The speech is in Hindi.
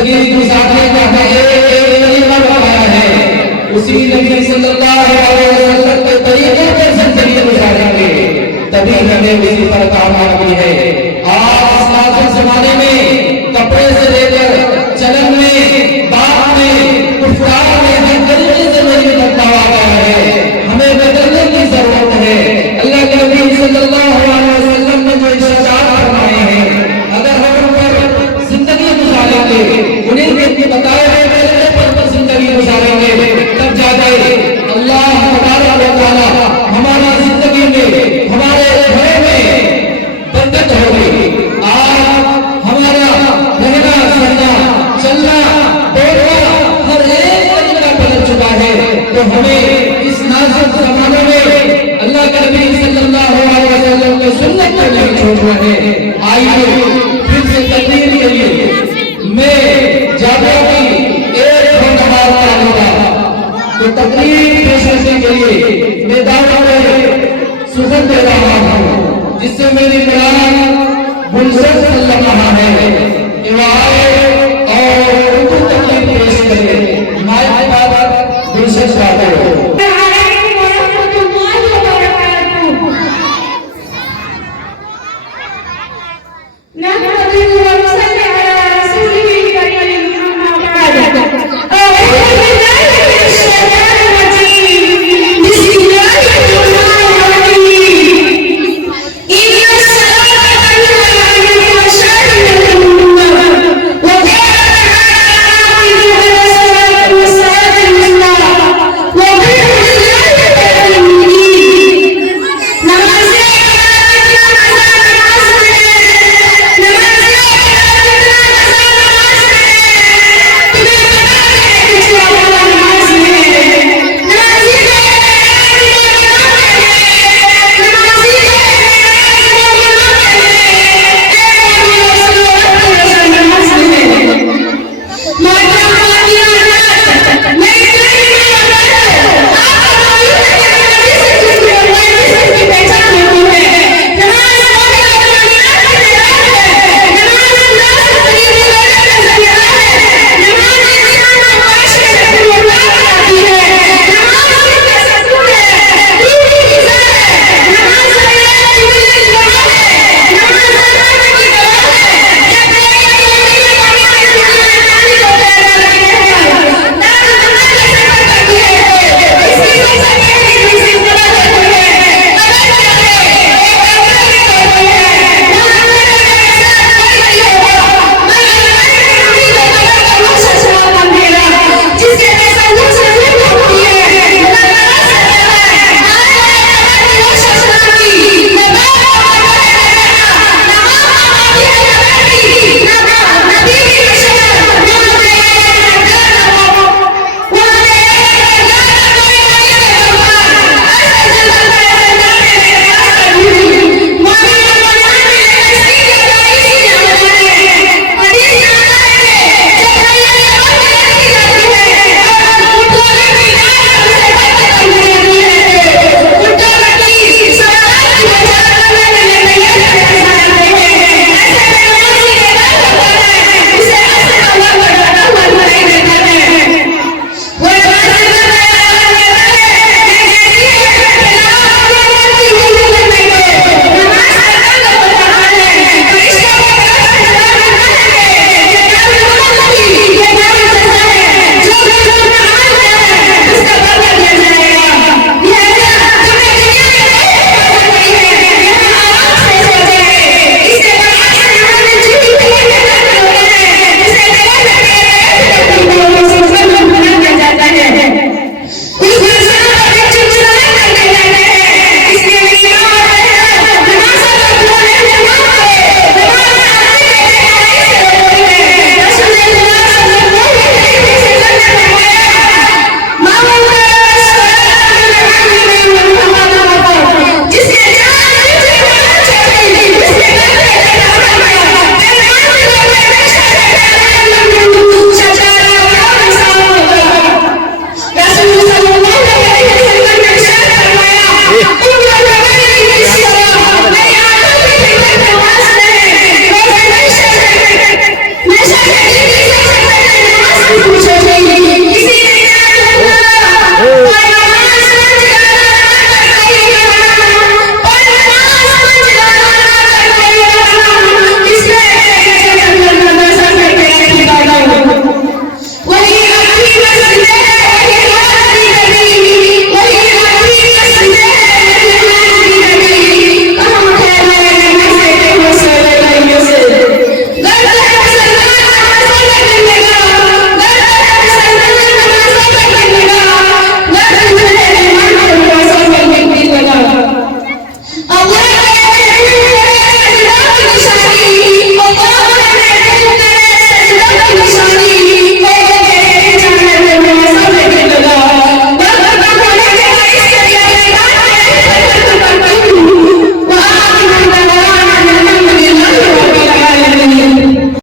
जिंदगी गुजारने का एक तरीका बताया है, उसी नबी सल्लल्लाहु अलैहि वसल्लम के तरीके पर जिंदगी गुजारेंगे तभी हमें उसी पर काम आती है। आज नाजुक जमाने में कपड़े से लेकर चलन में, बात में, गुफ्तार में हर तरीके से नबी बदलाव आ गया है, हमें बदलने की जरूरत है। अल्लाह के नबी सल्लल्लाहु अलैहि वसल्लम ने जो इरशाद फरमाए हैं, अगर हम उन पर जिंदगी गुजारेंगे, उन्हीं के बताए हुए तरीके पर जिंदगी गुजारेंगे, तब जाके अल्लाह तबारक व तआला हमारी जिंदगी में, हमारे घरों में बरकत होगी। आज हमारा रहना सहना, चलना बोलना हर एक तरीका बदल चुका है, तो हमें इस नाजुक जमाने में अल्लाह के नबी सल्लल्लाहु अलैहि वसल्लम की सुन्नत को नहीं छोड़ना है। आइए फिर से तकरीर के लिए मैं जागरूक एक नमाज पढ़ूंगा, तो तकरीर पेश करने के लिए मैदान में सुखन दे रहा हूँ, जिससे मेरी बयान गुलशन चल रहा है, और उनको तकलीफ पेश करें।